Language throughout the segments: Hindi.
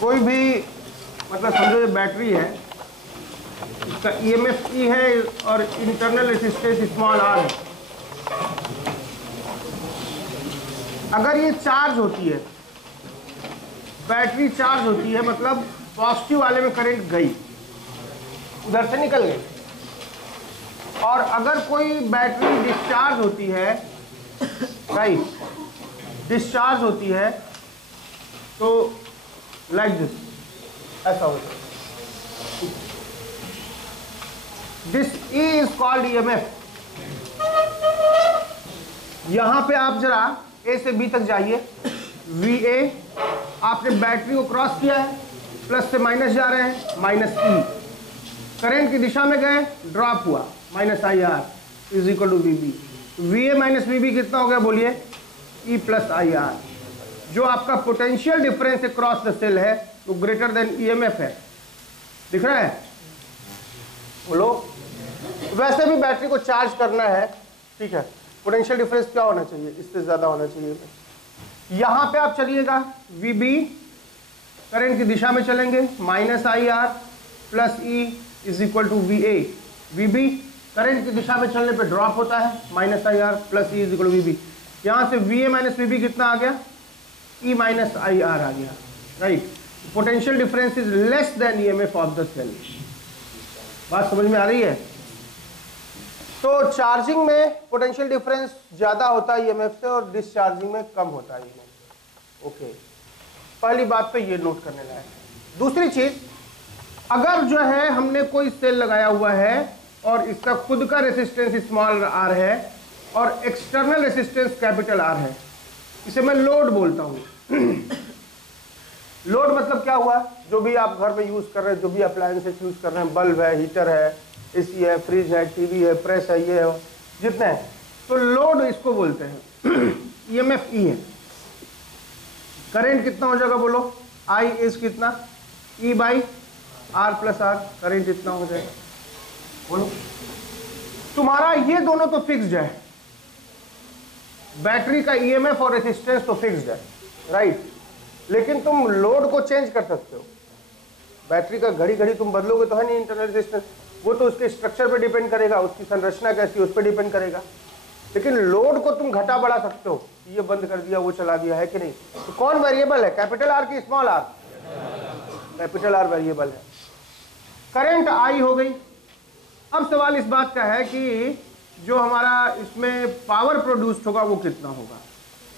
कोई भी मतलब समझो ये बैटरी है, इसका EMF E है और इंटरनल रेजिस्टेंस स्मॉल r है। अगर ये चार्ज होती है, बैटरी चार्ज होती है, मतलब पॉजिटिव वाले में करंट गई, उधर से निकल गई। और अगर कोई बैटरी डिस्चार्ज होती है, राइट, डिस्चार्ज होती है, तो लाइक दिस, ऐसा होता है। This E is called EMF। यहां पे आप जरा A से B तक जाइए। VA आपने बैटरी को क्रॉस किया है, प्लस से माइनस जा रहे हैं, माइनस E। करंट की दिशा में गए, ड्रॉप हुआ, minus IR is equal to VB। VA minus VB कितना हो गया बोलिए? E plus IR। जो आपका potential difference across the cell है वो ग्रेटर देन EMF है। दिख रहा है? बोलो। वैसे भी बैटरी को चार्ज करना है, ठीक है, पोटेंशियल डिफरेंस क्या होना चाहिए? इससे ज्यादा होना चाहिए। यहां पे आप चलिएगा, VB करंट की दिशा में चलेंगे, minus IR plus E is equal to VA। VB current की दिशा में चलने पे ड्रॉप होता है, minus IR plus E is equal to VB। यहां से VA माइनस VB कितना आ गया? E माइनस IR आ गया, right. Potential difference is less than EMF of the cell. बात समझ में आ रही है? तो चार्जिंग में पोटेंशियल डिफरेंस ज्यादा होता है EMF से और डिस्चार्जिंग में कम होता है EMF। ओके, पहली बात पे ये नोट करने लायक। दूसरी चीज, अगर जो है हमने कोई सेल लगाया हुआ है और इसका खुद का रेसिस्टेंस स्मॉल r है और एक्सटर्नल रेसिस्टेंस कैपिटल R है, इसे मैं लोड बोलता हूं। लोड मतलब क्या हुआ? जो भी आप घर में यूज कर रहे हैं, जो भी अप्लायंसेस यूज कर रहे हैं, बल्ब है, हीटर है, AC है, फ्रिज है, टीवी है, प्रेस है, ये है, जितने हैं, तो लोड इसको बोलते हैं। EMF E है। करंट कितना हो जाएगा बोलो? I इज कितना? E by R plus R। Current इतना हो जाएगा, बोलो। तुम्हारा ये दोनों तो फिक्स्ड है, बैटरी का EMF और रेजिस्टेंस तो फिक्स्ड है, राइट। लेकिन तुम लोड को चेंज कर सकते हो। बैटरी का घड़ी घड़ी तुम बदलोगे तो है नहीं इंटरनल रेजिस्टेंस, वो तो उसके स्ट्रक्चर पे डिपेंड करेगा, उसकी संरचना कैसी है उस पर डिपेंड करेगा। लेकिन लोड को तुम घटा बढ़ा सकते हो, ये बंद कर दिया, वो चला दिया, है कि नहीं? तो कौन वेरिएबल है, कैपिटल R की small r? Capital R variable है। करंट I हो गई। अब सवाल इस बात का है कि जो हमारा इसमें पावर प्रोड्यूस्ड होगा वो कितना होगा,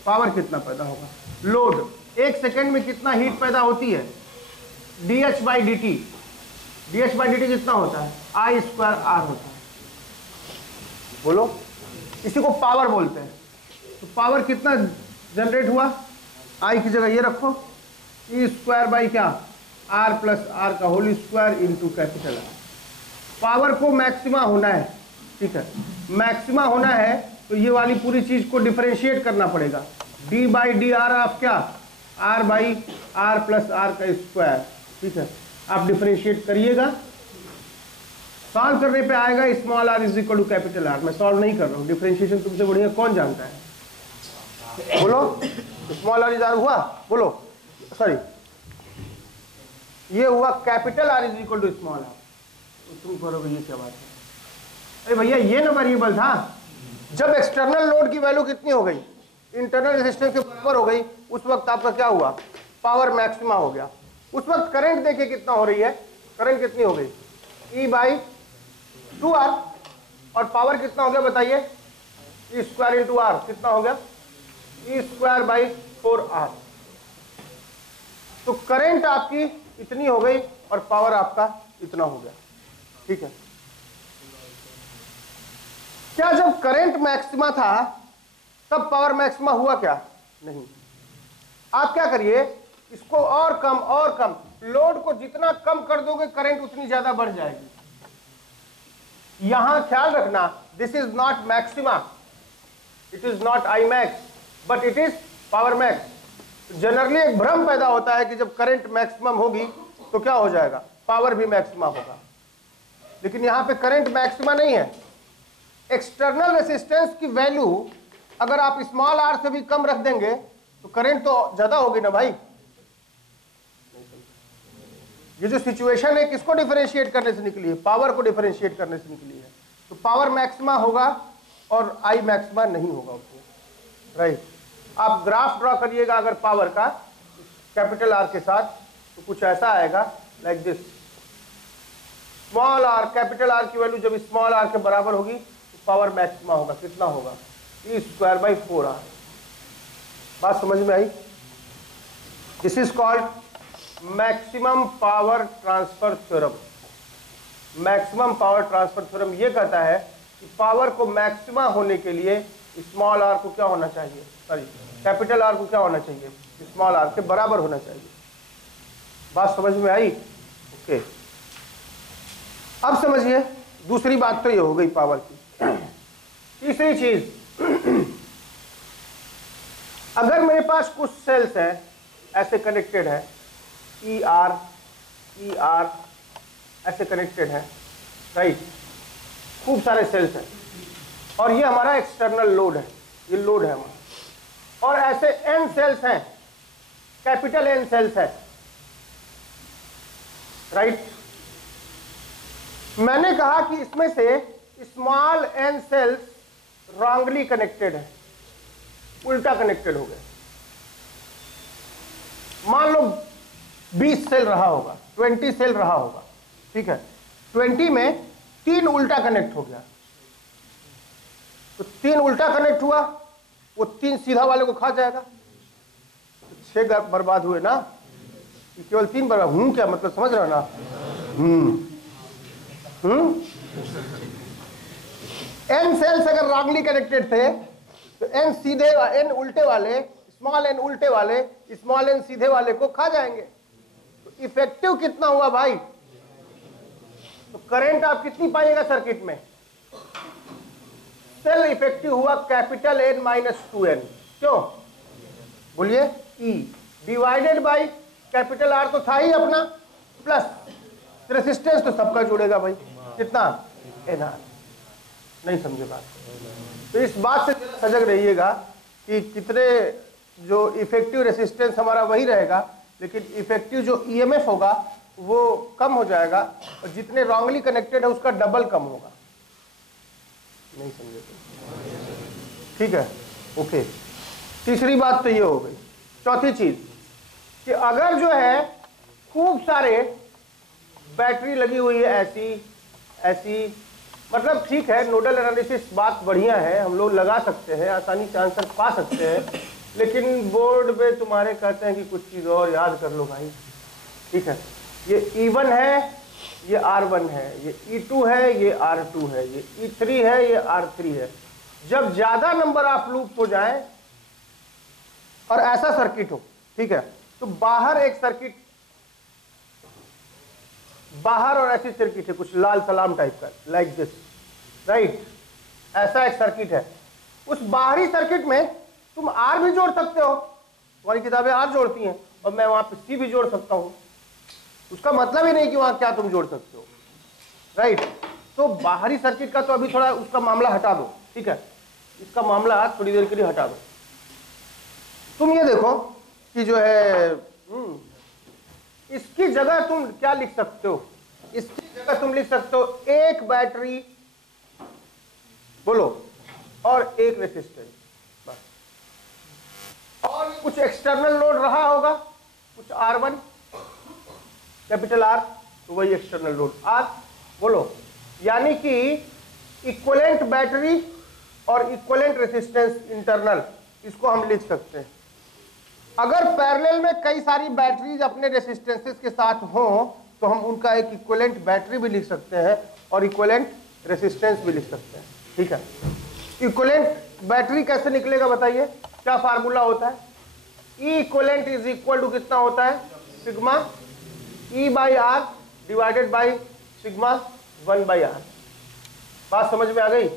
पावर कितना पैदा होगा? लोड 1 सेकेंड में कितना हीट पैदा होती है? dH/dt। dH/dt कितना होता है? I स्क्वायर R होता है। बोलो, इसी को पावर बोलते हैं। तो पावर कितना जनरेट हुआ? I की जगह ये रखो, E स्क्वायर बाई क्या? R प्लस R का whole square into capital R। Power को मैक्सिमा होना है, ठीक है, मैक्सिमा होना है तो ये वाली पूरी चीज को डिफरेंशिएट करना पड़ेगा। D by D R of क्या? R by R plus R का स्क्वायर, ठीक है। आप डिफरेंशिएट करिएगा, सॉल्व करने पे आएगा small r is equal to capital R। मैं सॉल्व नहीं कर रहा हूँ, डिफरेंशिएशन तुमसे बढ़िया कौन जानता है? बोलो, स्मॉल r इज r हुआ? बोलो, सॉरी, ये हुआ capital R is equal to small r। तुम करोगे ये क्या बात है? अरे भैया ये ना वेरिएबल था। जब एक्सटर्नल लोड की वैल्यू कितनी हो गई? इंटरनल रेजिस्टेंस के बराबर हो गई, उस वक्त आपका क्या हुआ? पावर मैक्सिमा हो गया। उस वक्त करंट देखिए कितना हो रही है, करंट कितनी हो गई? E by 2R। और पावर कितना हो गया बताइए? E स्क्वायर इंटू R कितना हो गया? E square by 4R। तो करंट आपकी इतनी हो गई और पावर आपका इतना हो गया, ठीक है। क्या जब करंट मैक्सिमा था तब पावर मैक्सिमा हुआ क्या? नहीं। आप क्या करिए, इसको और कम और कम, लोड को जितना कम कर दोगे करंट उतनी ज्यादा बढ़ जाएगी। यहां ख्याल रखना, this is not maxima, it is not I max, but it is power max. Generally एक भ्रम पैदा होता है कि जब करंट मैक्सिमम होगी तो क्या हो जाएगा? पावर भी मैक्सिमा होगा। लेकिन यहां पे करंट मैक्सिमा नहीं है। एक्सटर्नल रेसिस्टेंस की वैल्यू अगर आप स्मॉल r से भी कम रख देंगे तो करंट तो ज्यादा होगी ना भाई। ये जो सिचुएशन है किसको डिफरेंशिएट करने से निकली है? पावर को डिफरेंशिएट करने से निकली है। तो पावर मैक्सिमा होगा और आई मैक्सिमा नहीं होगा उसमें, राइट। आप ग्राफ ड्रॉ करिएगा अगर पावर का कैपिटल आर के साथ, तो कुछ ऐसा आएगा like this. Small R, capital R की वैल्यू जब स्मॉल आर के बराबर होगी तो पावर मैक्सिमा होगा। कितना होगा? E²/4r। बात समझ में आई? This is called maximum power transfer theorem. Maximum power transfer theorem ये कहता है कि पावर को मैक्सिमा होने के लिए स्मॉल आर को क्या होना चाहिए, सॉरी कैपिटल आर को क्या होना चाहिए? स्मॉल आर के बराबर होना चाहिए। बात समझ में आई? ओके। अब समझिए दूसरी बात तो ये हो गई पावर की। तीसरी चीज, अगर मेरे पास कुछ सेल्स हैं ऐसे कनेक्टेड है, ई आर ऐसे कनेक्टेड है, राइट, खूब सारे सेल्स हैं, और ये हमारा एक्सटर्नल लोड है, ये लोड है हमारा, और ऐसे एन सेल्स हैं, कैपिटल एन सेल्स है, राइट। मैंने कहा कि इसमें से small N cells wrongly connected है, उल्टा कनेक्टेड हो गए। मान लो 20 सेल रहा होगा, 20 सेल रहा होगा, ठीक है, 20 में 3 उल्टा कनेक्ट हो गया, तो 3 उल्टा कनेक्ट हुआ, वो 3 सीधा वाले को खा जाएगा, तो 6 बर्बाद हुए ना, केवल 3 बर्बाद। क्या मतलब समझ रहे हो ना? एन सेल्स अगर रॉन्गली कनेक्टेड थे तो एन सीधे, एन उल्टे वाले, स्मॉल एन उल्टे वाले स्मॉल एन सीधे वाले को खा जाएंगे। तो इफेक्टिव कितना हुआ भाई? तो करंट आप कितनी पाइएगा सर्किट में? सेल इफेक्टिव हुआ कैपिटल एन माइनस 2n। क्यों बोलिए? ई डिवाइडेड बाई कैपिटल आर तो था ही अपना, प्लस रेसिस्टेंस तो सबका जुड़ेगा भाई, कितना? N R. नहीं समझे बात? तो इस बात से सजग रहिएगा कि कितने जो इफेक्टिव रेसिस्टेंस हमारा वही रहेगा, लेकिन इफेक्टिव जो ईएमएफ होगा वो कम हो जाएगा, और जितने रॉन्गली कनेक्टेड है उसका डबल कम होगा। नहीं समझे तो ठीक है, ओके। तीसरी बात तो ये हो गई। चौथी चीज कि अगर जो है खूब सारे बैटरी लगी हुई है ऐसी, मतलब ठीक है, नोडल एनालिसिस बात बढ़िया है, हम लोग लगा सकते हैं, आसानी से आंसर पा सकते हैं, लेकिन बोर्ड में तुम्हारे कहते हैं कि कुछ चीज़ और याद कर लो भाई, ठीक है। ये E1 है, ये R1 है, ये E2 है, ये R2 है, ये E3 है, ये R3 है। जब ज़्यादा नंबर ऑफ लूप हो जाए और ऐसा सर्किट हो, ठीक है, तो बाहर एक सर्किट, बाहर और ऐसी सर्किट है कुछ लाल सलाम टाइप का, लाइक दिस, राइट, ऐसा एक सर्किट है। उस बाहरी सर्किट में तुम आर भी जोड़ सकते हो, तुम्हारी किताबें आर जोड़ती हैं, और मैं वहां पे सी भी जोड़ सकता हूं, उसका मतलब ही नहीं कि वहां क्या तुम जोड़ सकते हो, राइट। तो बाहरी सर्किट का तो अभी थोड़ा उसका मामला हटा दो, ठीक है, इसका मामला थोड़ी देर के लिए हटा दो। तुम ये देखो कि जो है इसकी जगह तुम क्या लिख सकते हो? इसकी जगह तुम लिख सकते हो एक बैटरी, बोलो, और एक रेसिस्टेंस, बस। और कुछ एक्सटर्नल लोड रहा होगा, कुछ R1 कैपिटल R, तो वही एक्सटर्नल लोड R, बोलो, यानी कि इक्विवेलेंट बैटरी और इक्विवेलेंट रेसिस्टेंस इंटरनल, इसको हम लिख सकते हैं। अगर पैरेलल में कई सारी बैटरीज अपने रेसिस्टेंसेस के साथ हो तो हम उनका एक इक्विवेलेंट बैटरी भी लिख सकते हैं और इक्विवेलेंट रेसिस्टेंस भी लिख सकते हैं, ठीक है। इक्विवेलेंट बैटरी कैसे निकलेगा बताइए? क्या फार्मूला होता है? E equivalent is equal to कितना होता है? Sigma E by R divided by sigma 1/r। बात समझ में आ गई?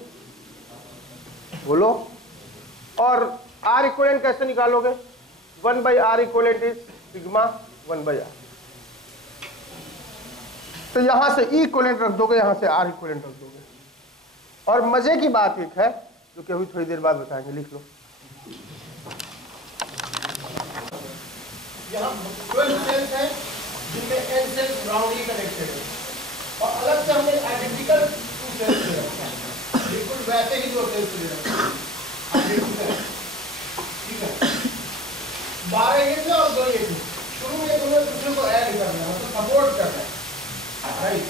बोलो। और आर इक्विवेलेंट कैसे निकालोगे? 1/r equivalent is sigma 1/r। तो यहां से ई इक्विवेलेंट रख दोगे, यहां से आर इक्विवेलेंट रख दोगे। और मजे की बात एक है जो कि अभी थोड़ी देर बाद बताएंगे, लिख लो। यहाँ 12 सेल्स हैं, जिनमें n सेल्स राउंडली कनेक्टेड है, और अलग से हमने आइडेंटिकल 2 सेल्स ले रखे हैं, बिल्कुल वैसे ही 2 सेल्स ले रखे हैं आइडेंटिकल, ठीक है। 12 ये थे और 2 ये थे, शुरू में दोनों दूसरे को ऐड करना है, मतलब सपोर्ट करना है, राइट।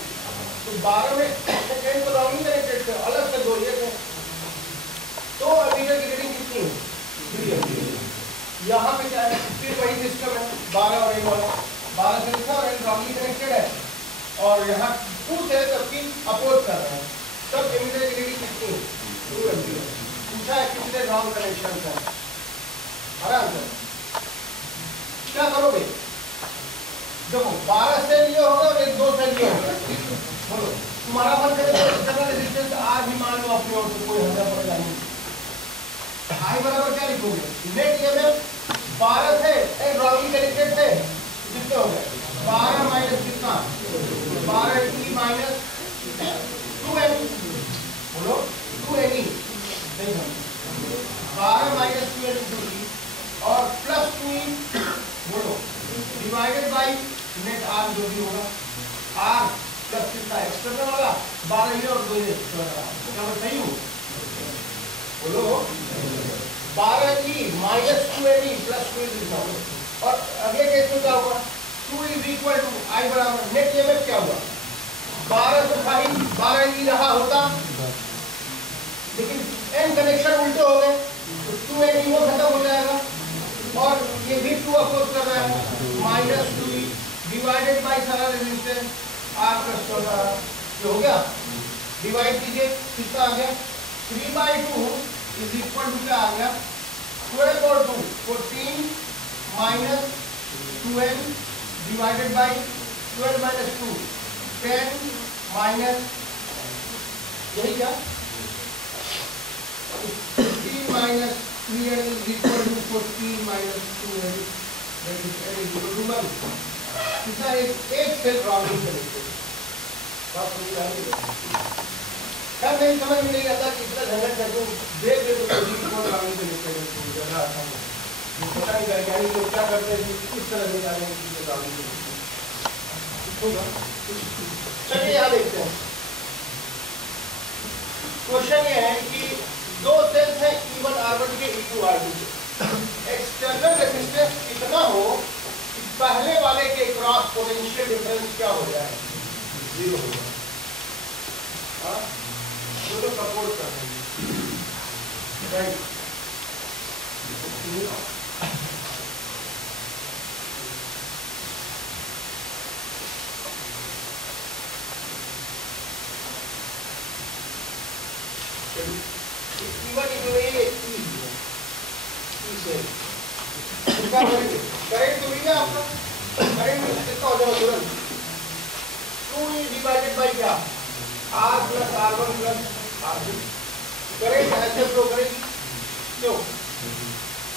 तो 12 में n तो राउंडली कनेक्टेड थे, अलग से 2 ये थे, तो एमीटर की रीडिंग कितनी है? 3 एम्पीयर। यहाँ पे क्या है, फिर वही सिस्टम है, 12 और 1 वाला, 12 सेल्स है और n राउंडली कनेक्टेड है, और यहाँ 2 सेल्स अपनी अपोज कर रहे हैं, तब एमीटर की रीडिंग कितनी है? 2 एम्पीयर। पूछा है कितने रॉन्ग कनेक्शन है, आराम से क्या करोगे? देखो 12 सेल ये होगा और 2 सेल ये होगा, बोलो तुम्हारा मन करे तो एक्सटर्नल रेजिस्टेंस आज ही मान लो अपनी ओर से, कोई हमें पड़ेगा नहीं। आई बराबर क्या लिखोगे? नेट ईएमएफ 12 थे एंड रॉन्गली कनेक्टेड थे, कितने हो गए? 12 माइनस कितना? 12 e माइनस 2n, बोलो 2n, नहीं 12 माइनस 2n इंटू e और प्लस 2e, बोलो डिवाइडेड बाई नेट आर जो भी होगा, आर प्लस कितना एक्सटर्नल वाला 12 ये और 2 ये, क्या मैं सही हूँ? बोलो 12e minus 2ne plus 2e लिखा होगा, और अगले केस में क्या होगा? 2 इज इक्वल टू आई बराबर नेट ईएमएफ क्या हुआ? 12 तो था ही, 12e रहा होता, लेकिन n कनेक्शन उल्टे हो गए तो 2ne वो खत्म हो जाएगा, और ये भी 2 अपोज कर रहा है, माइनस 2e डिवाइडेड बाई सारा रेजिस्टेंस r प्लस 14 ये हो गया, डिवाइड कीजिए कितना आ गया? 3/2 इज इक्वल टू क्या आ गया? 12 और 2 14 minus 2n divided by 12 minus 2 10 minus यही क्या 15 minus 3n is equal to 14 minus 2n that is equal to 1। कितना एक सेल राउंडिंग करेंगे, बात समझ आ रही है? क्या नहीं समझ में नहीं आता कि इतना झंझट कर दूं, देख ले तो कौन राउंडिंग करेंगे, ज्यादा आसान है। पता नहीं वैज्ञानिक लोग क्या करते हैं, किस तरह से जाने की राउंडिंग होगा। चलिए यहाँ देखते हैं, क्वेश्चन ये है कि 2 सेल्स हैं E1 R1 के E2 R2 के, एक्सटर्नल रेजिस्टेंस इतना हो कि पहले वाले के क्रॉस पोटेंशियल डिफरेंस क्या हो जाए? 0 हो जाए। हाँ, तो सपोर्ट कर रहे हैं, राइट। करेंट तो मिल आपका, करेंट कितना हो जाएगा तुरंत? 2e डिवाइडेड बाई क्या? r plus r1 plus r2। Current ऐसे फ्लो करेगी, क्यों?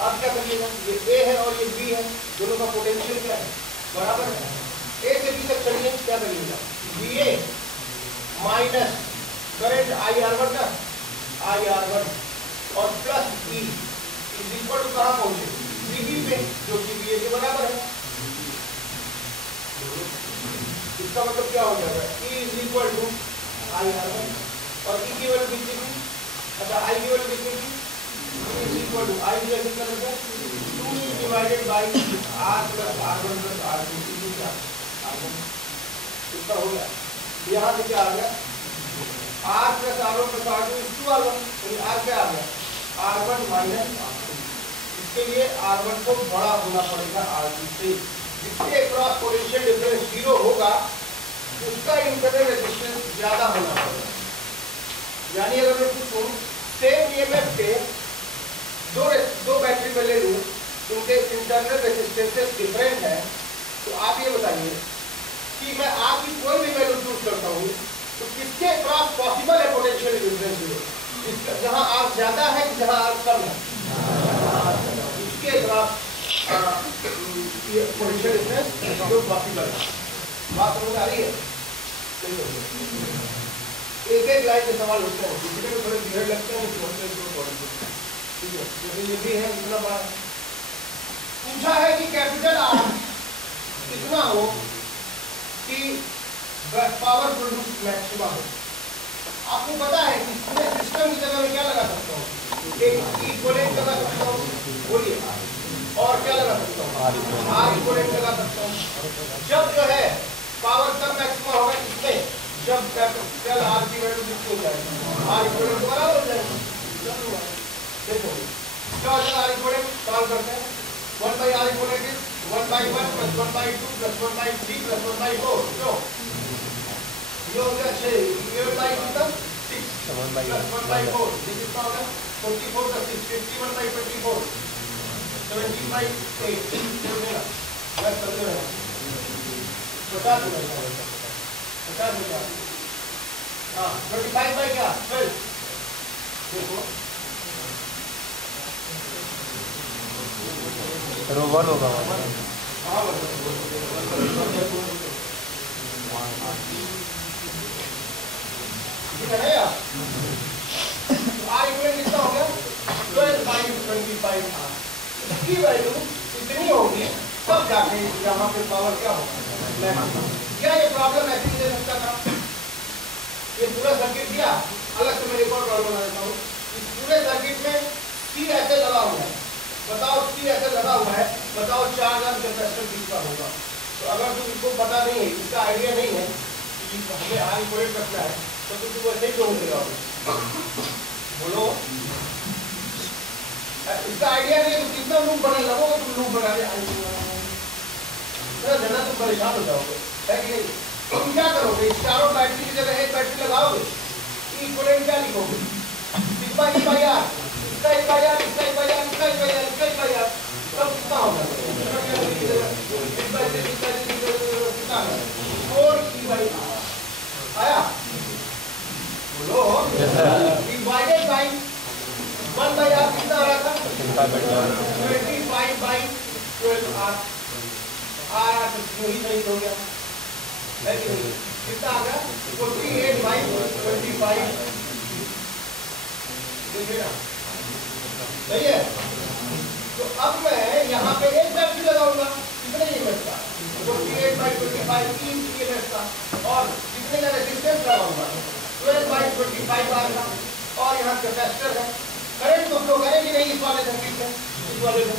अब क्या करिएगा? ये a है और ये b है, दोनों का पोटेंशियल क्या है? बराबर है। a से b तक चलिए, क्या करिएगा? va माइनस करेंट ir1 का ir1 और plus e is equal to कहाँ पहुंचे? vb पे, जो कि va के बराबर है। इसका मतलब क्या हो जाएगा? e is equal to ir1 और e की वैल्यू कितनी थी? अच्छा i की वैल्यू कितनी थी? e is equal to i की वैल्यू कितना होगा? 2e divided by r plus r1 plus r2 की क्या? r1 इसका हो गया। यहाँ से क्या आ गया? r plus r1 plus r2 is 2r1, तो r क्या आ गया? r1 minus r2। इसके लिए r1 को बड़ा होना पड़ेगा r2 से, जिसके क्रॉस पोटेंशियल डिफरेंस 0 होगा, उसका इंटरनल रेजिस्टेंस ज्यादा होना पड़ेगा। यानी अगर मैं पूछूं सेम ईएमएफ के दो बैटरी में ले लूं, उनके इंटरनल रेजिस्टेंसेस डिफरेंट है, तो आप ये बताइए कि मैं आपकी कोई भी वैल्यू चूज करता हूँ तो किसके क्रॉस पॉसिबल है पोटेंशियल डिफरेंस 0? जहां R ज्यादा है कि जहां R कम है? इसके क्रॉस पोटेंशियल डिफरेंस जो पॉसिबल है। बात समझ आ रही है? एक एक लाइन के सवाल होते हैं, दूसरे में थोड़े बिगड़ लगते हैं, ठीक है। जैसे ये भी है, इतना बड़ा पूछा है कि कैपिटल R कितना हो पावर प्रोड्यूस मैक्सिमा हो। आपको पता है कि पूरे सिस्टम की जगह में क्या लगा सकता हूँ, एक इक्विवेलेंट लगा सकता हूँ, बोलिए, और क्या लगा सकता हूँ, आर इक्विवेलेंट लगा सकता हूँ। जब जो है पावर कब मैक्सिमा होगा इसमें, जब कैपिटल आर की वैल्यू कितनी हो जाएगी, आर इक्विवेलेंट बराबर हो जाएगी। देखो क्या होता है, आर इक्विवेलेंट सॉल्व करते हैं, 1/r इक्विवेलेंट इज 1/1 + 1/2 + 1/3 + 1/4, क्यों ये हो गया 6, ये बाई कितना 6 + 1/4, ये कितना होगा 44 + 6 51/24, 17/8, ये हो गया बस 15 50 हो गया 50 हो गया। हाँ 25 बाई क्या 12, देखो तो 1 होगा। हाँ आर इक्विवेलेंट कितना हो गया 12/25 आर। इसकी वैल्यू इतनी होगी तब जाके यहाँ पे पावर क्या होगा मैक्सिमम। क्या ये प्रॉब्लम ऐसी दे सकता था, ये पूरा सर्किट दिया, अलग से मैं एक और प्रॉब्लम बना देता हूँ। इस पूरे सर्किट में सी ऐसे लगा हुआ है, बताओ सी ऐसे लगा हुआ है, बताओ 4000 कैपेसिटर किसका होगा। तो अगर तुम इसको पता नहीं है, इसका आइडिया नहीं है कि हमें आर इक्विवेलेंट रखना है, तो तुम वैसे ही क्यों ले आओगे, बोलो। इसका आइडिया नहीं है तो कितना लूप बना लगोगे, तुम लूप बना दे जना तुम परेशान हो जाओगे, है कि नहीं। तुम क्या करोगे, चारों बैटरी की जगह एक बैटरी लगाओगे, इक्विवेलेंट क्या लिखोगे, सिग्मा ई बाई आर, इसका ई बाई आर, इसका ई बाई आर, इसका ई बाई आर, इसका ई बाई आर, सब कितना होगा कितना 4 ई बाई आर आया, बोलो डिवाइडेड बाई 1/r कितना आ रहा था 25/12r, आया तो वही सही हो गया, है कि नहीं। कितना आ गया 48/25, देखिए ना सही है। तो अब मैं यहाँ पे एक बैटरी लगाऊंगा, कितने ईएमएफ का 48/25 3 ईएमएफ का, और कितने का रेजिस्टेंस लगाऊंगा 12/25 का, और यहाँ कैपेसिटर है। करंट तो फ्लो करेगी नहीं इस वाले सर्किट में, इस वाले में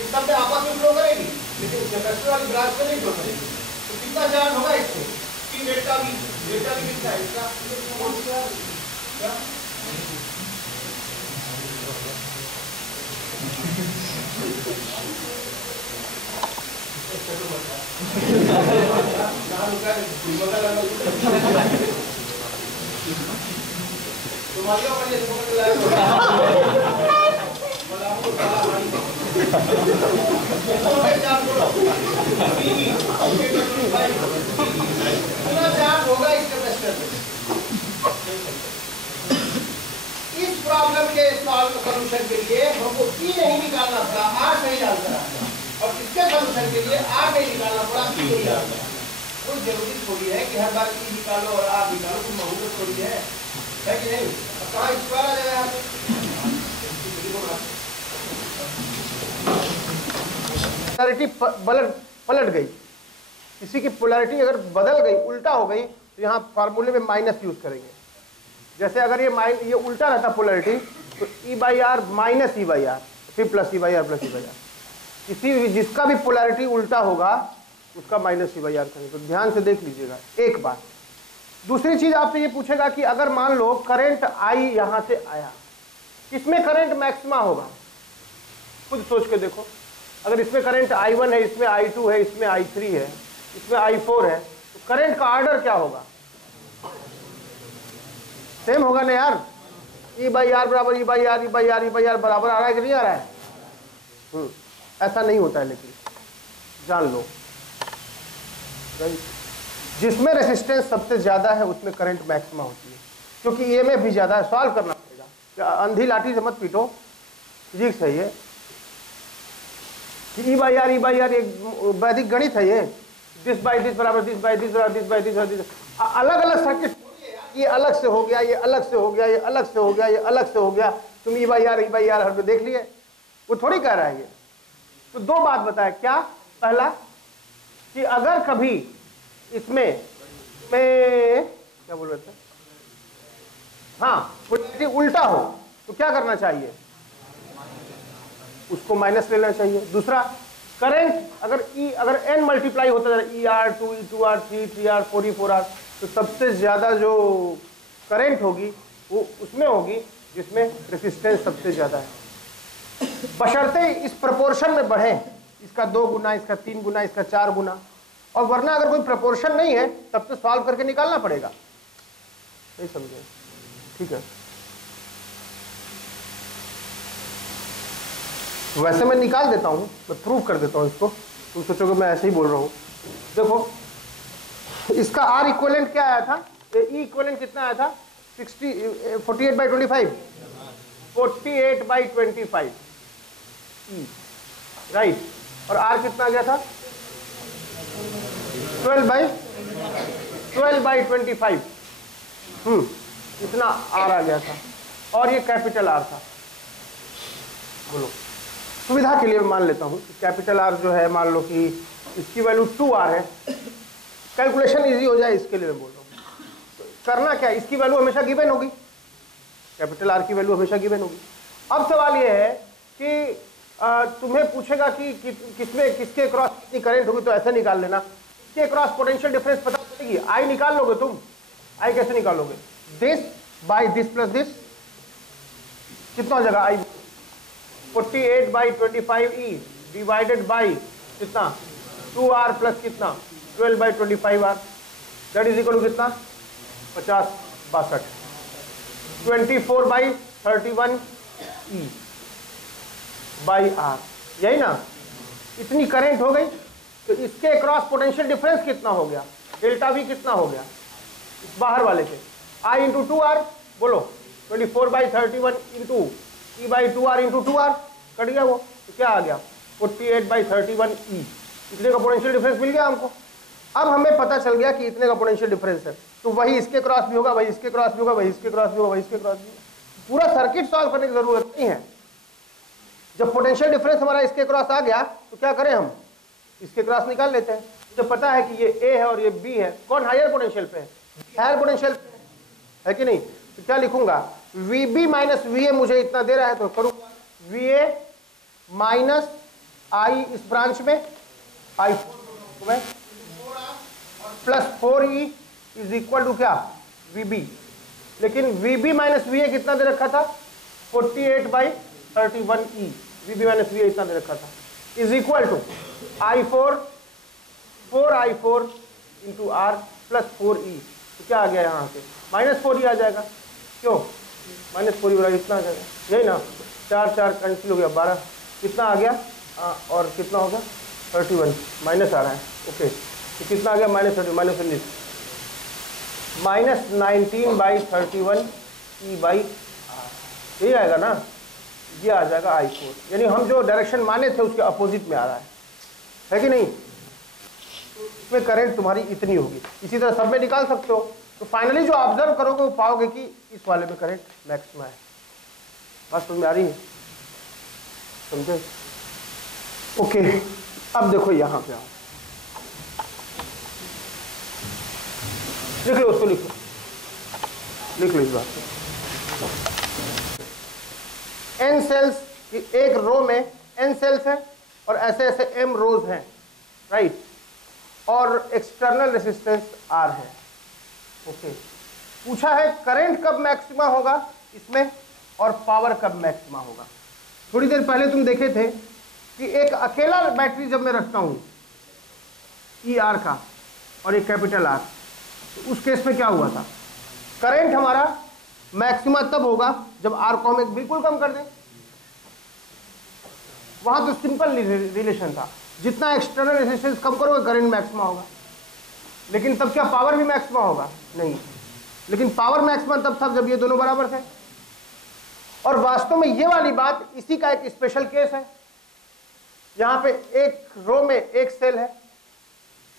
इन सब में आपस में फ्लो करेगी, लेकिन कैपेसिटर वाली ब्रांच में नहीं फ्लो करेगी। तो कितना चार्ज होगा इसमें, कि डेल्टा भी कितना है इसका, क्या चार्ज होगा इस कैपेसिटर में। इस प्रॉब्लम के सॉल्यूशन के लिए हमको ई नहीं निकालना पड़ा, आर नहीं डालना पड़ा, और इसके सॉल्यूशन के लिए आर नहीं निकालना पड़ा, ई नहीं डालना। कोई जरूरी थोड़ी है कि हर बार ई निकालो और आर निकालो, कोई महूरत थोड़ी है कि नहीं। कहाँ स्क्वायर आ जाएगा यहाँ पे, पोलैरिटी पलट गई, किसी की पोलैरिटी अगर बदल गई, उल्टा हो गई, तो यहाँ फार्मूले में माइनस यूज करेंगे। जैसे अगर ये उल्टा रहता पोलैरिटी, तो E by R minus E by R, फिर plus E by R plus E by R. किसी भी जिसका भी पोलैरिटी उल्टा होगा उसका माइनस ई बाई आर करेंगे। तो ध्यान से देख लीजिएगा एक बात। दूसरी चीज आपसे ये पूछेगा कि अगर मान लो करंट आई यहां से आया, इसमें करंट मैक्सिमा होगा, खुद सोच के देखो। अगर इसमें करंट I1 है, इसमें I2 है, इसमें I3 है, इसमें I4 है, तो करंट का ऑर्डर क्या होगा, सेम होगा ना यार। ई बाई आर बराबर E by R, E by R, E by R बराबर आ रहा है कि नहीं आ रहा है। ऐसा नहीं होता है, लेकिन जान लो जिसमें रेजिस्टेंस सबसे ज्यादा है उसमें करंट मैक्सिमा होती है, क्योंकि ईएमएफ भी ज्यादा है। सॉल्व करना पड़ेगा, अंधी लाठी से मत पीटो, फिजिक्स है ये। ई बाई आर एक वैदिक गणित है ये, दिस बाई दिस बराबर दिस बाई दिस बराबर दिस बाई दिस और दिस। अलग अलग सर्किट, ये अलग से हो गया, ये अलग से हो गया, ये अलग से हो गया, ये अलग से हो गया। तुम ई बाई आर हर पे देख लिए, वो थोड़ी कह रहा है ये। तो दो बात बताया, क्या, पहला कि अगर कभी इसमें में क्या बोल रहे थे, हाँ पोलैरिटी उल्टा हो तो क्या करना चाहिए, उसको माइनस लेना चाहिए। दूसरा, करंट अगर n मल्टीप्लाई होता है ER 2 E2R 3 3R 4 E4R, तो सबसे ज्यादा जो करंट होगी वो उसमें होगी जिसमें रेसिस्टेंस सबसे ज्यादा है, बशर्ते इस प्रोपोर्शन में बढ़े, इसका 2 गुना, इसका 3 गुना, इसका 4 गुना। और वरना अगर कोई प्रोपोर्शन नहीं है तब तो सॉल्व करके निकालना पड़ेगा। नहीं समझे? ठीक है, वैसे मैं निकाल देता हूं, मैं प्रूव कर देता हूं इसको, तुम सोचोगे मैं ऐसे ही बोल रहा हूं। देखो इसका R इक्विवेलेंट क्या आया था, E इक्विवेलेंट कितना आया था, 48/25 48/25 E, राइट। और R कितना आ गया था, 12/25 इतना R आ गया था, और ये कैपिटल R था। बोलो, सुविधा के लिए मान लेता हूं कि कैपिटल R जो है, मान लो कि इसकी वैल्यू 2R है, कैलकुलेशन इजी हो जाए इसके लिए मैं बोल रहा हूं। तो करना क्या, इसकी वैल्यू हमेशा गिवन होगी, कैपिटल R की वैल्यू हमेशा गिवन होगी। अब सवाल ये है कि तुम्हें पूछेगा कि किसके क्रॉस कितनी करंट होगी, तो ऐसे निकाल लेना, इसके क्रॉस पोटेंशियल डिफरेंस पता चलेगी, I निकाल लोगे तुम। I कैसे निकालोगे, this by this plus this, कितना हो जाएगा I, 48/25E डिवाइडेड बाई कितना, 2R प्लस कितना 12/25R, that is equal to कितना, 50/62, 24/31E बाई R, यही ना। इतनी करंट हो गई, तो इसके क्रॉस पोटेंशियल डिफरेंस कितना हो गया, डेल्टा V कितना हो गया, इस बाहर वाले के I इंटू 2R, बोलो 24/31 into E/2R into 2R, cut गया वो, तो क्या आ गया 48/31E, इतने का पोटेंशियल डिफरेंस मिल गया हमको। अब हमें पता चल गया कि इतने का पोटेंशियल डिफरेंस है, तो वही इसके क्रॉस भी होगा, वही इसके क्रॉस भी होगा, वही इसके क्रॉस भी होगा, वही इसके क्रॉस भी होगा। पूरा सर्किट सॉल्व करने की जरूरत नहीं है। जब पोटेंशियल डिफरेंस हमारा इसके क्रॉस आ गया तो क्या करें, हम इसके क्रॉस निकाल लेते हैं। तो पता है कि ये A है और ये B है, कौन हायर पोटेंशियल पे है, हायर पोटेंशियल है कि नहीं। तो क्या लिखूंगा, VB माइनस VA मुझे इतना दे रहा है, तो करूंगा VA माइनस I इस ब्रांच में I plus 4E is equal to क्या, VB। लेकिन VB माइनस VA कितना दे रखा था, 48/31E, VB माइनस VA इतना दे रखा था, is equal to I4 4I4 into R plus 4E। तो क्या आ गया यहाँ से, -4E आ जाएगा, क्यों -4E इतना आ जाएगा, यही ना, 4 4 कैंसिल हो गया, 12 कितना आ गया, और कितना होगा 31, माइनस आ रहा है, ओके। तो कितना आ गया, -30 -19 -19/31 E/R, यही आएगा ना, ये आ जाएगा I4। यानी हम जो डायरेक्शन माने थे उसके अपोजिट में आ रहा है कि नहीं। तो इसमें करंट तुम्हारी इतनी होगी, इसी तरह सब में निकाल सकते हो। तो फाइनली जो ऑब्जर्व करोगे वो पाओगे कि इस वाले में करंट मैक्सिमम है। बात समझ में आ रही है, समझे, ओके। अब देखो यहाँ पे आओ, लिख लो उसको, लिख लो इस बात को। n सेल्स की एक रो में n सेल्स है और ऐसे ऐसे m रोज हैं, राइट, और एक्सटर्नल रेसिस्टेंस R है, ओके। पूछा है करंट कब मैक्सिमा होगा इसमें और पावर कब मैक्सिमा होगा। थोड़ी देर पहले तुम देखे थे कि एक अकेला बैटरी जब मैं रखता हूं ER का और एक कैपिटल R, तो उस केस में क्या हुआ था, करंट हमारा मैक्सिमा तब होगा जब R को हम एक बिल्कुल कम कर दें। वहां तो सिंपल रिलेशन था, जितना एक्सटर्नल रेजिस्टेंस कम करोगे करंट मैक्सिमा होगा। लेकिन तब क्या पावर भी मैक्सिमा होगा, नहीं। लेकिन पावर मैक्सिमा तब था जब ये दोनों बराबर थे। और वास्तव में ये वाली बात इसी का एक स्पेशल केस है। यहां पे एक रो में एक सेल है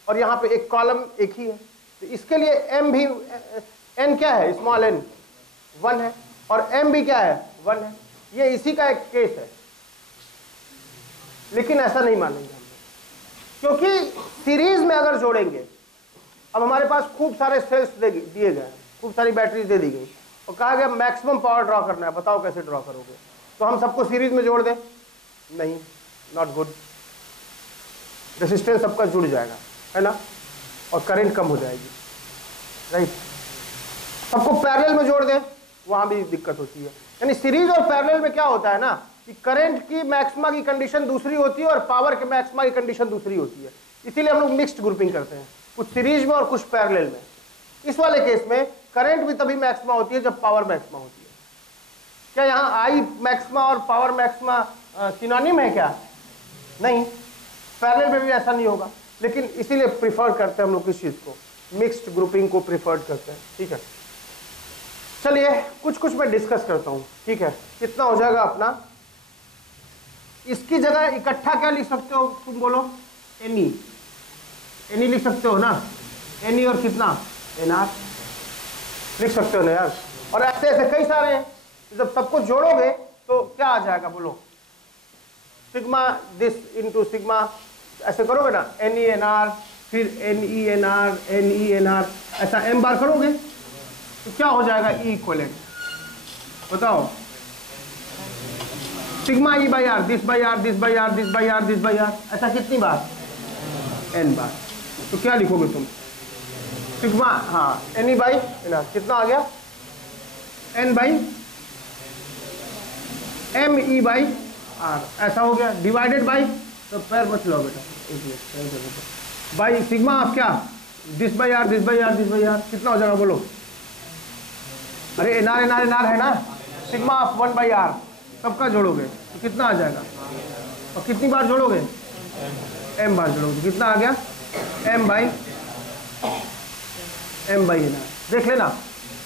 और यहां पे एक कॉलम एक ही है, तो इसके लिए m भी n क्या है, स्मॉल n 1 है, और m भी क्या है 1 है। ये इसी का एक केस है। लेकिन ऐसा नहीं मानेंगे हम, क्योंकि सीरीज में अगर जोड़ेंगे अब हमारे पास खूब सारे सेल्स दिए गए, खूब सारी बैटरीज दे दी गई और कहा गया मैक्सिमम पावर ड्रॉ करना है, बताओ कैसे ड्रॉ करोगे। तो हम सबको सीरीज में जोड़ दें? नहीं, नॉट गुड। रेसिस्टेंस सबका जुड़ जाएगा, है ना, और करंट कम हो जाएगी, राइट। सबको पैरेलल में जोड़ दें, वहां भी दिक्कत होती है। यानी सीरीज और पैरेलल में क्या होता है ना कि करंट की मैक्सिमा की कंडीशन दूसरी होती है और पावर के मैक्सिमा की कंडीशन दूसरी होती है, इसीलिए हम लोग मिक्स्ड ग्रुपिंग करते हैं, कुछ सीरीज में और कुछ पैरेलल में। इस वाले केस में करंट भी तभी मैक्सिमा होती है जब पावर मैक्सिमा होती है। क्या यहाँ आई मैक्सिमा और पावर मैक्सिमा सिनोनिम है क्या? नहीं, पैरेलल में भी ऐसा नहीं होगा, लेकिन इसीलिए प्रिफर करते हैं हम लोग किस चीज को, मिक्स्ड ग्रुपिंग को प्रिफर करते हैं, ठीक है। चलिए कुछ कुछ मैं डिस्कस करता हूं, ठीक है। कितना हो जाएगा अपना, इसकी जगह इकट्ठा क्या लिख सकते हो तुम बोलो? एनी, एनी लिख सकते हो ना, एनी और कितना एनआर लिख सकते हो ना यार। और ऐसे ऐसे कई सारे हैं, जब सबको जोड़ोगे तो क्या आ जाएगा बोलो? सिग्मा दिस इंटू सिग्मा, ऐसे करोगे ना, एन ई एन आर, फिर N E N R, N E N R, ऐसा एम बार करोगे तो क्या हो जाएगा? ई इक्वलेंट, बताओ। Sigma E by R, this by R, this by R, this by R, this by R, ऐसा कितनी बार? एन बार। तो क्या लिखोगे तुम? सिग्मा, हाँ, N E by N R, कितना आ गया? N by M E by R, ऐसा हो गया, डिवाइडेड बाई, तो पैर मत लो बेटा, बाई सिग्मा आप क्या, this by R, this by R, this by R, कितना हो जाएगा बोलो? अरे N R N R N R है ना, सिग्मा आप 1 बाई आर, सबका जोड़ोगे तो कितना आ जाएगा? और कितनी बार जोड़ोगे? एम बार जोड़ोगे तो कितना आ गया? M by N R. देख लेना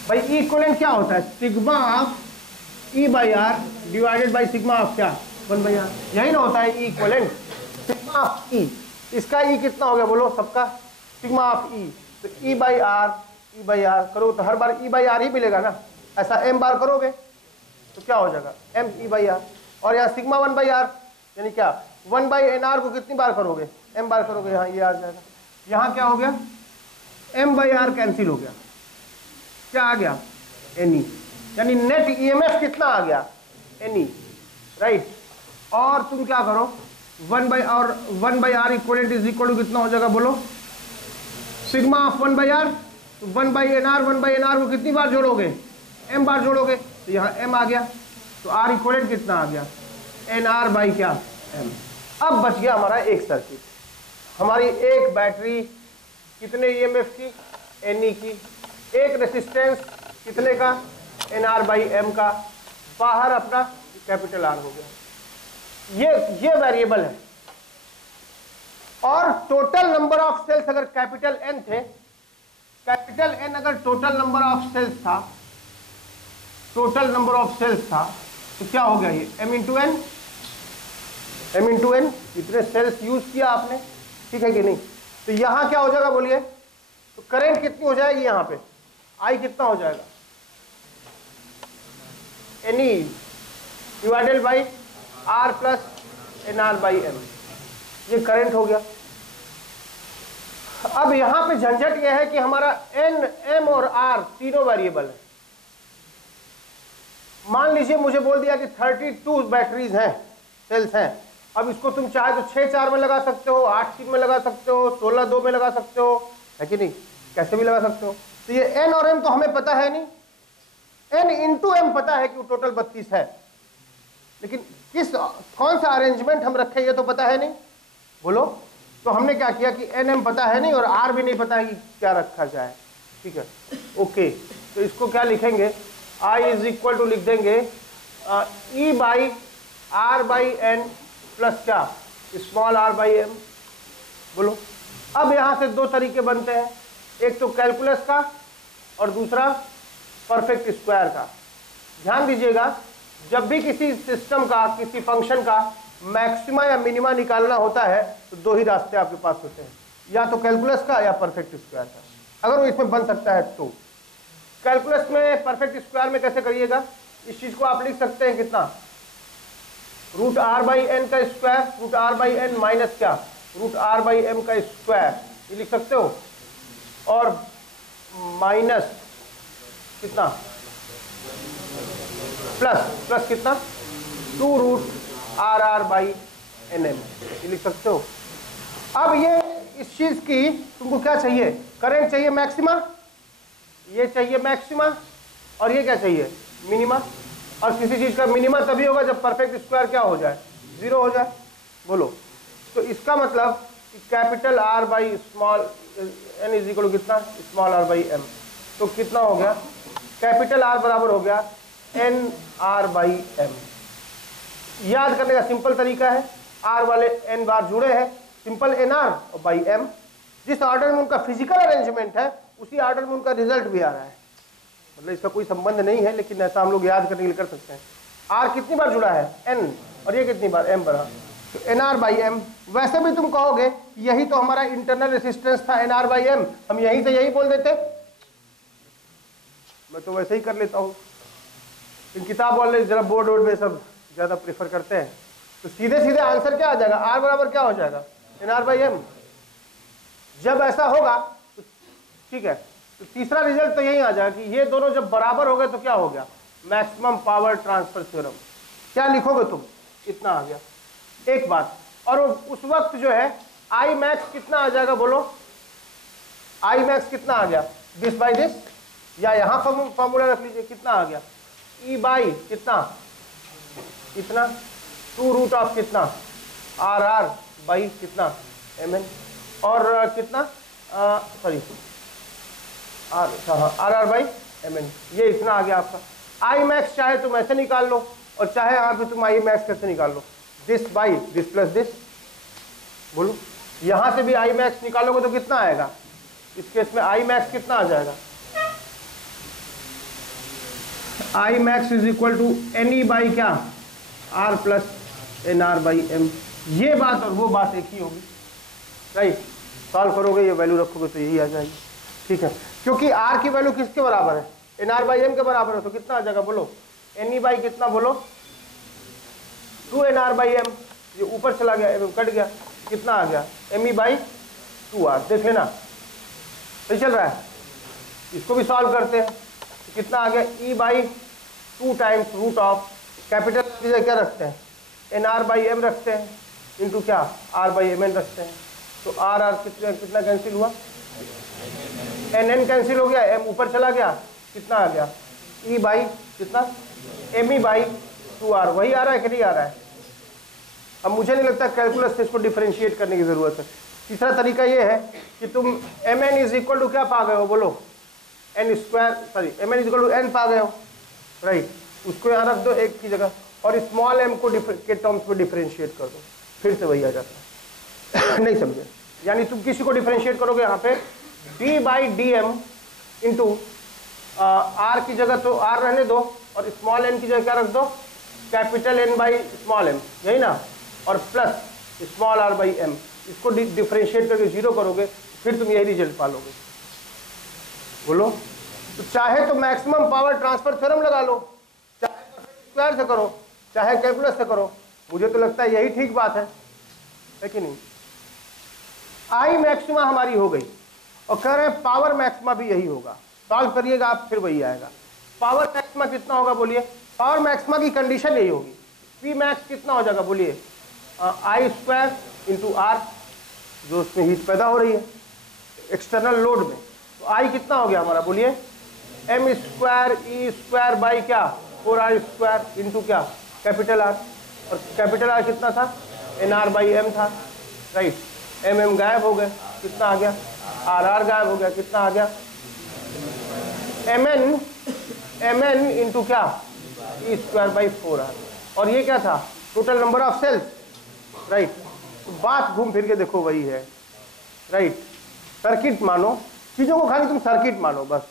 भाई, ई इक्वलेंट क्या होता है? Sigma of E by R divided by sigma of क्या, 1 बाई आर, यही ना होता है E equivalent. Sigma of E, इसका ई कितना हो गया बोलो सबका? सिग्मा ऑफ ई, तो ई बाई आर करो तो हर बार ई बाई आर ही मिलेगा ना। ऐसा एम बार करोगे तो क्या हो जाएगा? M E by R. और यहाँ सिग्मा 1 बाई आर, यानी क्या 1 बाई एन आर को कितनी बार करोगे? एम बार करोगे, यहाँ ये आ जाएगा। यहाँ क्या हो गया? एम बाई आर कैंसिल हो गया, क्या आ गया? एन ई, यानी नेट ईएमएफ कितना आ गया? N E, right. और तुम क्या करो, 1 by R equivalent is equal to कितना हो जाएगा बोलो? सिग्मा ऑफ 1 बाई आर, तो 1 बाई एन आर को कितनी बार जोड़ोगे? एम बार जोड़ोगे, तो यहाँ एम आ गया, तो आर इक्वलेंट कितना आ गया? एन आर बाई क्या? एम। अब बच गया हमारा एक सर्किट, हमारी एक बैटरी कितने ईएमएफ की? एन ई की, एक रेसिस्टेंस कितने का? एन आर बाई एम का, बाहर अपना कैपिटल आर हो गया। ये वेरिएबल है। और टोटल नंबर ऑफ सेल्स अगर कैपिटल एन थे, कैपिटल एन अगर टोटल नंबर ऑफ सेल्स था, टोटल नंबर ऑफ सेल्स था, तो क्या हो गया ये? M into N, M into N, इतने सेल्स यूज किया आपने, ठीक है कि नहीं? तो यहां क्या हो जाएगा बोलिए? तो करंट कितनी हो जाएगी यहाँ पे? आई कितना हो जाएगा? N E divided by R plus N R by M, ये करंट हो गया। अब यहां पे झंझट यह है कि हमारा एन, एम और आर तीनों वेरिएबल है। मान लीजिए मुझे बोल दिया कि 32 बैटरीज हैं, सेल्स हैं। अब इसको तुम चाहे तो 6-4 में लगा सकते हो, 8-3 में लगा सकते हो, 16-2 में लगा सकते हो, है कि नहीं? कैसे भी लगा सकते हो। तो ये एन और एम तो हमें पता है नहीं, एन इंटू एम पता है कि टोटल 32 है, लेकिन कौन सा अरेंजमेंट हम रखें ये तो पता है नहीं, बोलो। तो हमने क्या किया कि एन एम पता है नहीं और आर भी नहीं पता है कि क्या रखा जाए, ठीक है, ओके। तो इसको क्या लिखेंगे? I इज इक्वल टू लिख देंगे E by R by N plus क्या, स्मॉल आर बाई एम, बोलो। अब यहां से दो तरीके बनते हैं, एक तो कैलकुलस का और दूसरा परफेक्ट स्क्वायर का। ध्यान दीजिएगा, जब भी किसी सिस्टम का, किसी फंक्शन का मैक्सिमा या मिनिमा निकालना होता है तो दो ही रास्ते आपके पास होते हैं, या तो कैलकुलस का या परफेक्ट स्क्वायर का, अगर वो इसमें बन सकता है तो। कैलकुलस में परफेक्ट स्क्वायर में कैसे करिएगा? इस चीज को आप लिख सकते हैं कितना, रूट आर बाई एन का square, root R by N minus क्या, रूट आर बाई एम का स्क्वायर, ये लिख सकते हो। और माइनस कितना, प्लस कितना 2√RR/NM, ये लिख सकते हो। अब ये इस चीज की तुमको क्या चाहिए, करंट चाहिए मैक्सिमा, ये चाहिए मैक्सिमा, और ये क्या चाहिए मिनिमा। और किसी चीज का मिनिमा तभी होगा जब परफेक्ट स्क्वायर क्या हो जाए, 0 हो जाए। बोलो, तो इसका मतलब capital R by small n is equal to कितना, स्मॉल r बाई m। तो कितना हो गया, कैपिटल R बराबर हो गया NR/m। याद करने का सिंपल तरीका है, R वाले n बार जुड़े हैं, सिंपल NR और बाई m। जिस ऑर्डर में उनका फिजिकल अरेंजमेंट है उसी ऑर्डर में उनका रिजल्ट भी आ रहा है, मतलब इसका कोई संबंध नहीं है, लेकिन ऐसा हम लोग याद करने के लिए कर सकते हैं। R कितनी बार जुड़ा है, n, और ये कितनी बार, m बड़ा, तो NR/m। वैसे भी तुम कहोगे यही तो हमारा इंटरनल रेसिस्टेंस था NR/m, हम यहीं से यही बोल देते, मैं तो वैसे ही कर लेता हूँ। इन किताब वाले जरा बोर्ड वोर्ड में सब ज़्यादा प्रेफर करते हैं, तो सीधे सीधे आंसर क्या आ जाएगा, R बराबर क्या हो जाएगा, NR/m। जब ऐसा होगा तो ठीक है, तो तीसरा रिजल्ट तो यही आ जाएगा कि ये दोनों जब बराबर हो गए तो क्या हो गया, मैक्सिमम पावर ट्रांसफर थ्योरम। क्या लिखोगे तुम, इतना आ गया एक बात। और उस वक्त जो है I max कितना आ जाएगा, बोलो I max कितना आ गया, दिस बाई दिस, या यहाँ फॉर्मूला रख लीजिए, कितना आ गया, E बाई कितना, कितना 2√ऑफ कितना RR बाई कितना MN, और कितना सॉरी RR/MN, ये इतना आ गया आपका। I max चाहे तुम ऐसे निकाल लो, और चाहे यहाँ पे तुम I max कैसे निकाल लो, this by this plus this. बोलो, यहाँ से भी I max निकालोगे तो कितना आएगा, इस केस में I max कितना आ जाएगा, I max is equal to NE by क्या, R प्लस NR/m। ये बात और वो बात एक ही होगी, राइट। सॉल्व करोगे, ये वैल्यू रखोगे तो यही आ जाएगी, ठीक है। क्योंकि R की वैल्यू किसके बराबर है, NR/m के बराबर है, तो कितना आ जाएगा, बोलो NE बाई कितना, बोलो 2NR/m, ये ऊपर चला गया, m कट गया, कितना आ गया, ME बाई 2R। देख लेना सही चल रहा है। इसको भी सॉल्व करते हैं, तो कितना आ गया, E by 2 times root of capital क्या रखते हैं, NR/m रखते हैं, इंटू क्या R/mn रखते हैं। तो R कितना कैंसिल हुआ, NN कैंसिल हो गया, M ऊपर चला गया, कितना आ गया, E बाई कितना, ME बाई 2R। वही आ रहा है कि नहीं आ रहा है। अब मुझे नहीं लगता कैलकुलस से इसको डिफरेंशिएट करने की जरूरत है। तीसरा तरीका ये है कि तुम Mn इज इक्वल टू क्या पा गए हो, बोलो n square, sorry Mn is equal to n पा गए हो, राइट। उसको यहाँ रख दो एक की जगह, और स्मॉल m को के टर्म्स में डिफरेंशिएट कर दो, फिर से वही आ जाता है। नहीं समझे, यानी तुम किसी को डिफरेंशिएट करोगे यहाँ पे d/dm इंटू r की जगह तो r रहने दो, और स्मॉल n की जगह क्या रख दो, capital N by small m, यही ना, और प्लस स्मॉल r/m। इसको डिफरेंशिएट करके 0 करोगे, फिर तुम यही रिजल्ट पालोगे। बोलो, तो चाहे तो मैक्सिमम पावर ट्रांसफर थ्योरम लगा लो, चाहे स्क्वायर से करो, चाहे कैलकुलस से करो, मुझे तो लगता है यही ठीक बात है कि नहीं। I मैक्सिमा हमारी हो गई, और कह रहे हैं पावर मैक्सिमा भी यही होगा। सॉल्व करिएगा आप, फिर वही आएगा। पावर मैक्सिमा कितना होगा, बोलिए। पावर मैक्सिमा की कंडीशन यही होगी, P मैक्स कितना हो जाएगा, बोलिए I स्क्वायर इंटू R, जो उसमें हीट पैदा हो रही है एक्सटर्नल लोड में। तो I कितना हो गया हमारा, बोलिए M square E square by क्या 4R स्क्वायर इंटू क्या कैपिटल R, और कैपिटल R कितना था, NR/m था, राइट। MM गायब हो गए, कितना आ गया, RR गायब हो गया, कितना आ गया, MN इंटू क्या E स्क्वायर बाई 4R। और ये क्या था, total number of cells, right. तो बात घूम फिर के देखो वही है, राइट। सर्किट मानो, चीज़ों को खाली तुम सर्किट मानो, बस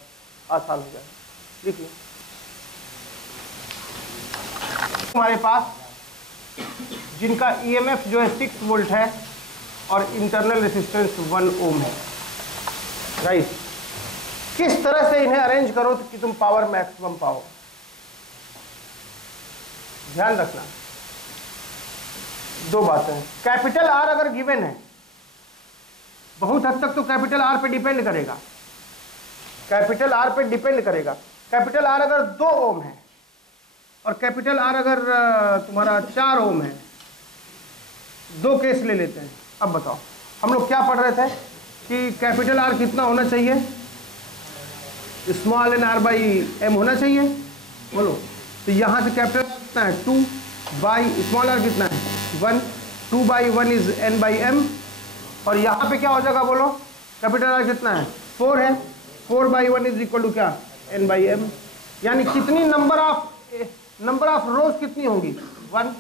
आसान हो जाए। देखिए हमारे पास जिनका EMF जो है 6 वोल्ट है और इंटरनल रेसिस्टेंस 1 ओम है, राइट। किस तरह से इन्हें अरेंज करो कि तुम पावर मैक्सिमम पाओ, ध्यान रखना। दो बातें, कैपिटल R अगर गिवन है, बहुत हद तक तो कैपिटल R पे डिपेंड करेगा, कैपिटल आर पे डिपेंड करेगा। कैपिटल आर अगर 2 ओम है और कैपिटल आर अगर तुम्हारा 4 ओम है, 2 केस ले लेते हैं। अब बताओ हम लोग क्या पढ़ रहे थे कि कैपिटल आर कितना होना चाहिए, small N R by M होना चाहिए, बोलो। तो यहाँ से कैपिटल कितना है 2 बाई स्मॉल आर कितना है 1, 2 by 1 is N by M, और यहाँ पे क्या हो जाएगा बोलो, कैपिटल आर कितना है 4 है, 4 बाई 1 इज इक्वल टू क्या एन बाई एम। यानी कितनी नंबर ऑफ रोज कितनी होंगी 1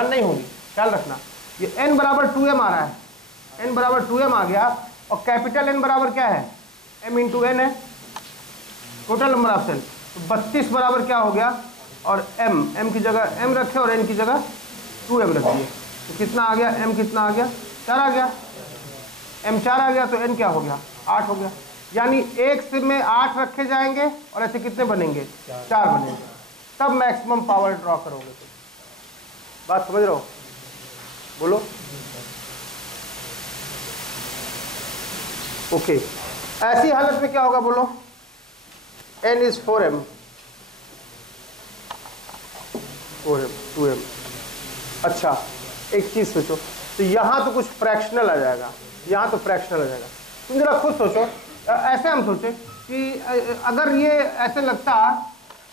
नहीं होगी, ख्याल रखना। ये n बराबर 2m आ रहा है, n बराबर 2m आ गया, और कैपिटल N बराबर क्या है m इंटू एन है, टोटल नंबर ऑफ सेल। तो 32 बराबर क्या हो गया, और m की जगह m रखे और n की जगह 2m रख दिए, तो कितना आ गया, m कितना आ गया 4 आ गया, m 4 आ गया, तो n क्या हो गया 8 हो गया। यानी एक से में 8 रखे जाएंगे और ऐसे कितने बनेंगे 4 बनेंगे, तब मैक्सिमम पावर ड्रॉ करोगे। तो बात समझ रहे हो, बोलो। ओके ऐसी हालत में क्या होगा बोलो, n इज 4m 2m। अच्छा एक चीज सोचो, तो यहां तो कुछ फ्रैक्शनल आ जाएगा, यहां तो फ्रैक्शनल आ जाएगा। तुम जरा खुद सोचो, ऐसे हम सोचे कि अगर ये ऐसे लगता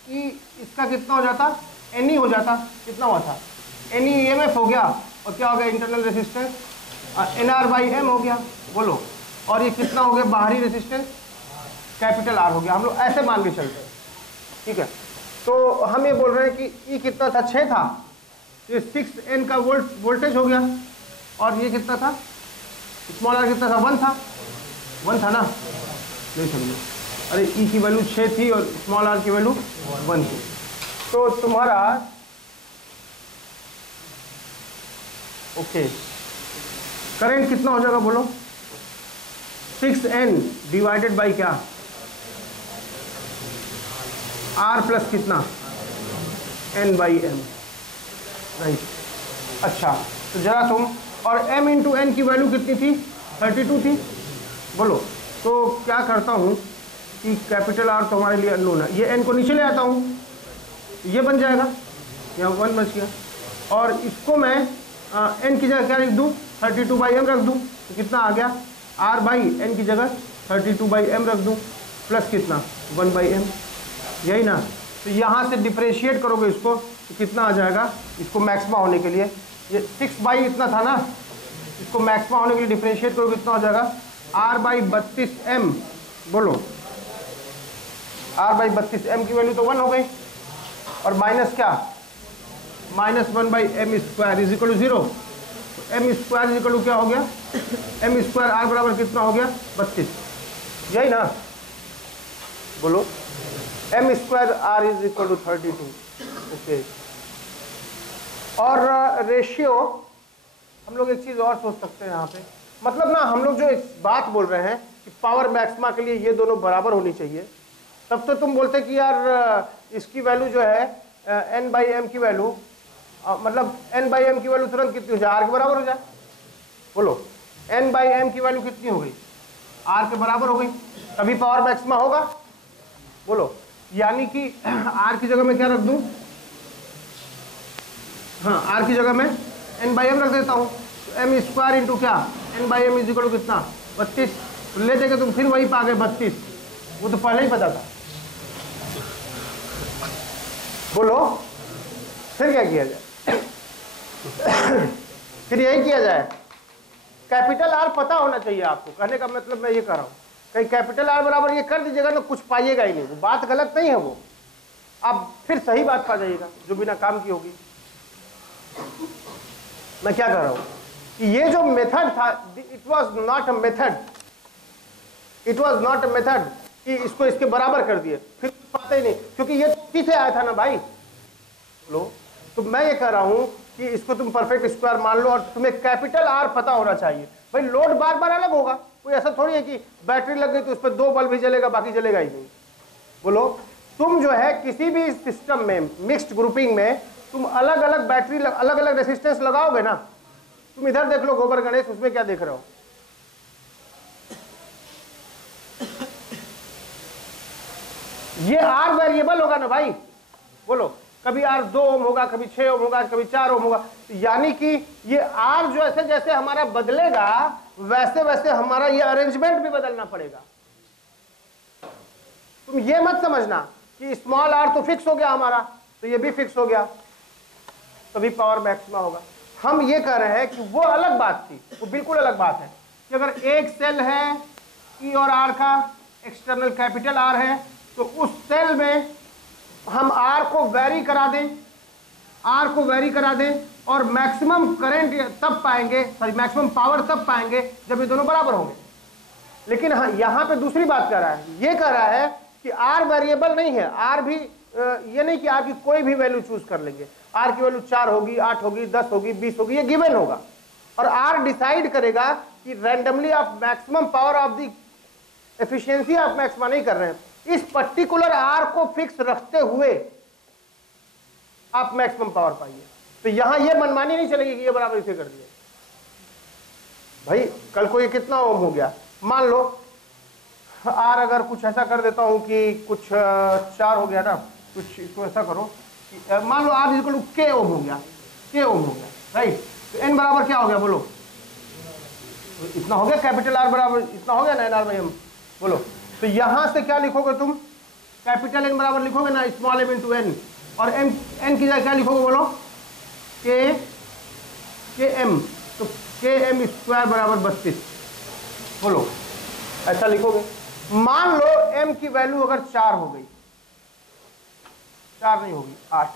कि इसका कितना हो जाता N हो जाता, कितना हुआ था N EMF हो गया, और क्या हो गया internal resistance NR by M हो गया, बोलो। और ये कितना हो गया बाहरी रेजिस्टेंस कैपिटल R हो गया। हम लोग ऐसे मान के चलते हैं, ठीक है। तो हम ये बोल रहे हैं कि E कितना था 6 था, ये 6N का वोल्टेज हो गया, और ये कितना था स्मॉल r कितना था 1 था ना, नहीं समझो, अरे E की वैल्यू 6 थी और स्मॉल r की वैल्यू 1 थी। तो तुम्हारा ओके करंट कितना हो जाएगा बोलो, 6N डिवाइडेड बाई क्या R प्लस कितना N बाई M, राइट। अच्छा तो जरा तुम, और M इंटू N की वैल्यू कितनी थी 32 थी, बोलो। तो क्या करता हूँ कि कैपिटल R तो हमारे लिए अननोन है, ये N को नीचे ले आता हूँ, ये बन जाएगा, यहाँ 1 बच गया, और इसको मैं N की जगह क्या लिख दूँ 32 बाई M रख दूँ, तो कितना आ गया R बाई N की जगह 32 बाई M रख दूँ, प्लस कितना 1 बाई M, यही ना। तो यहाँ से डिफ्रेंशिएट करोगे इसको, तो कितना आ जाएगा, इसको मैक्सिमा होने के लिए ये 6 बाई इतना था ना, इसको मैक्सिमा होने के लिए डिफ्रेंशिएट करोगे, कितना हो जाएगा R बाई 32M, बोलो। R बाई 32M की वैल्यू तो 1 हो गई, और माइनस क्या -1 by M square is equal to 0। M square is equal to क्या हो गया, M स्क्वायर R बराबर कितना हो गया 32, यही ना, बोलो। M square R is equal to 32, okay. और रेशियो हम लोग एक चीज़ और सोच सकते हैं यहाँ पे, मतलब ना हम लोग जो इस बात बोल रहे हैं कि पावर मैक्सिमा के लिए ये दोनों बराबर होनी चाहिए, तब तो तुम बोलते कि यार इसकी वैल्यू जो है N बाई एम की वैल्यू, मतलब N बाई एम की वैल्यू तुरंत कितनी हो जाए R के बराबर हो जाए, बोलो। N बाई एम की वैल्यू कितनी हो गई R के बराबर हो गई, तभी पावर मैक्सिमा होगा, बोलो। यानी कि R की जगह मैं क्या रख दूं, हाँ R की जगह मैं N बाई एम रख देता हूँ, तो M स्क्वायर इंटू क्या N by M is equal to कितना 32, तो ले देके तुम फिर वही पा गए 32, वो तो पहले ही पता था, बोलो। फिर क्या किया जाए फिर यही किया जाए, कैपिटल R पता होना चाहिए आपको, कहने का मतलब मैं ये कर रहा हूँ, कहीं कैपिटल R बराबर ये कर दीजिएगा ना कुछ पाइएगा ही नहीं, वो बात गलत नहीं है, वो आप फिर सही बात पा जाइएगा जो बिना काम की होगी। मैं क्या कर रहा हूँ कि ये जो मेथड था, it was not a method, it was not a method कि इसको इसके बराबर कर दिए, फिर पाता ही नहीं, क्योंकि ये पीछे आया था ना भाई, लो। तो मैं ये कह रहा हूँ कि इसको तुम परफेक्ट स्क्वायर मान लो, और तुम्हें कैपिटल R पता होना चाहिए। भाई लोड बार बार अलग होगा, कोई ऐसा थोड़ी है कि बैटरी लग गई तो उस पर 2 बल्ब ही जलेगा बाकी जलेगा ही नहीं, बोलो। तुम जो है किसी भी सिस्टम में मिक्स्ड ग्रुपिंग में तुम अलग अलग बैटरी अलग अलग रेसिस्टेंस लगाओगे ना, तुम इधर देख लो गोबर गणेश, उसमें क्या देख रहे हो, ये आर वेरिएबल होगा ना भाई, बोलो, कभी आर 2 ओम होगा, कभी 6 ओम होगा, कभी 4 ओम होगा, यानी कि ये आर जैसे जैसे हमारा बदलेगा वैसे वैसे हमारा ये अरेंजमेंट भी बदलना पड़ेगा। तुम ये मत समझना कि स्मॉल आर तो फिक्स हो गया हमारा, तो ये भी फिक्स हो गया, तभी पावर मैक्सिमा होगा। हम ये कह रहे हैं कि वो अलग बात थी, वो बिल्कुल अलग बात है कि अगर एक सेल है ई और आर का, एक्सटर्नल कैपिटल आर है, तो उस सेल में हम आर को वेरी करा दें, आर को वेरी करा दें और मैक्सिमम करंट तब पाएंगे, सॉरी मैक्सिमम पावर तब पाएंगे जब ये दोनों बराबर होंगे। लेकिन हाँ, यहां पे दूसरी बात कर रहा है, ये कह रहा है कि आर वेरिएबल नहीं है, आर भी ये नहीं कि आर की कोई भी वैल्यू चूज कर लेंगे, आर की वैल्यू 4 होगी, 8 होगी, 10 होगी, 20 होगी, ये गिवन होगा और आर डिसाइड करेगा कि रैंडमली आप maximum power of the efficiency आप मैक्सिमा नहीं कर रहे हैं, इस पर्टिकुलर आर को फिक्स रखते हुए आप मैक्सिमम पावर पाइए। तो यहां ये मनमानी नहीं चलेगी कि ये बराबर इसे कर दिया भाई, कल को ये कितना ओम हो गया, मान लो आर अगर कुछ ऐसा कर देता हूं कि कुछ 4 हो गया ना, कुछ इसको ऐसा करो कि मान लो आर इक्वल टू के ओम हो गया, के ओम हो गया, राइट। तो एन बराबर क्या हो गया बोलो, तो इतना हो गया, कैपिटल आर बराबर इतना हो गया ना, एन आर बाई एम, बोलो। तो यहां से क्या लिखोगे तुम, कैपिटल एन बराबर लिखोगे ना स्मॉल एम इंटू एन, और एम एन की जगह क्या लिखोगे बोलो, के एम, तो के एम स्क्वायर बराबर 32, बोलो ऐसा लिखोगे। मान लो m की वैल्यू अगर 4 हो गई, 4 नहीं होगी 8,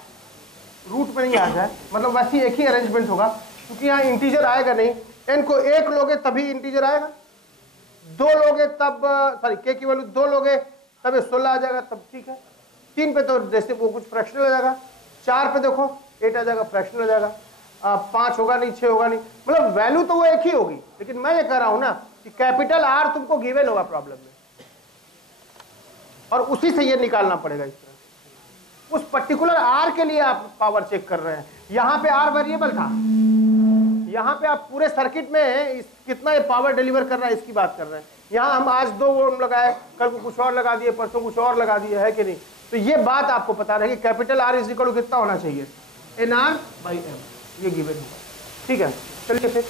रूट में नहीं आ जाए, मतलब वैसे एक ही अरेंजमेंट होगा क्योंकि यहाँ इंटीजर आएगा नहीं, n को 1 लोगे तभी इंटीजर आएगा, 2 लोगे तब सॉरी k की वैल्यू 2 लोगे तब ये 16 आ जाएगा, तब ठीक है। 3 पे तो जैसे वो कुछ फ्रैक्शनल आ जाएगा, 4 पे देखो 8 आ जाएगा, फ्रैक्शनल आ जाएगा, 5 होगा नहीं, 6 होगा नहीं, मतलब वैल्यू तो वो एक ही होगी। लेकिन मैं ये कह रहा हूं ना कि कैपिटल आर तुमको गिवन होगा प्रॉब्लम में और उसी से ये निकालना पड़ेगा। इस तरह उस पर्टिकुलर आर के लिए आप पावर चेक कर रहे हैं, यहां पे आर वेरिएबल था, यहां पे आप पूरे सर्किट में कितना ये पावर डिलीवर कर रहा है इसकी बात कर रहे हैं। यहां हम आज 2 ओम लगाए, कल को कुछ और लगा दिए, परसों कुछ और लगा दिए, है कि नहीं। तो ये बात आपको पता रहे कि capital R is equal to कितना होना चाहिए, एन आर बाई एम, ये गिवन होगा। ठीक है, चलिए फिर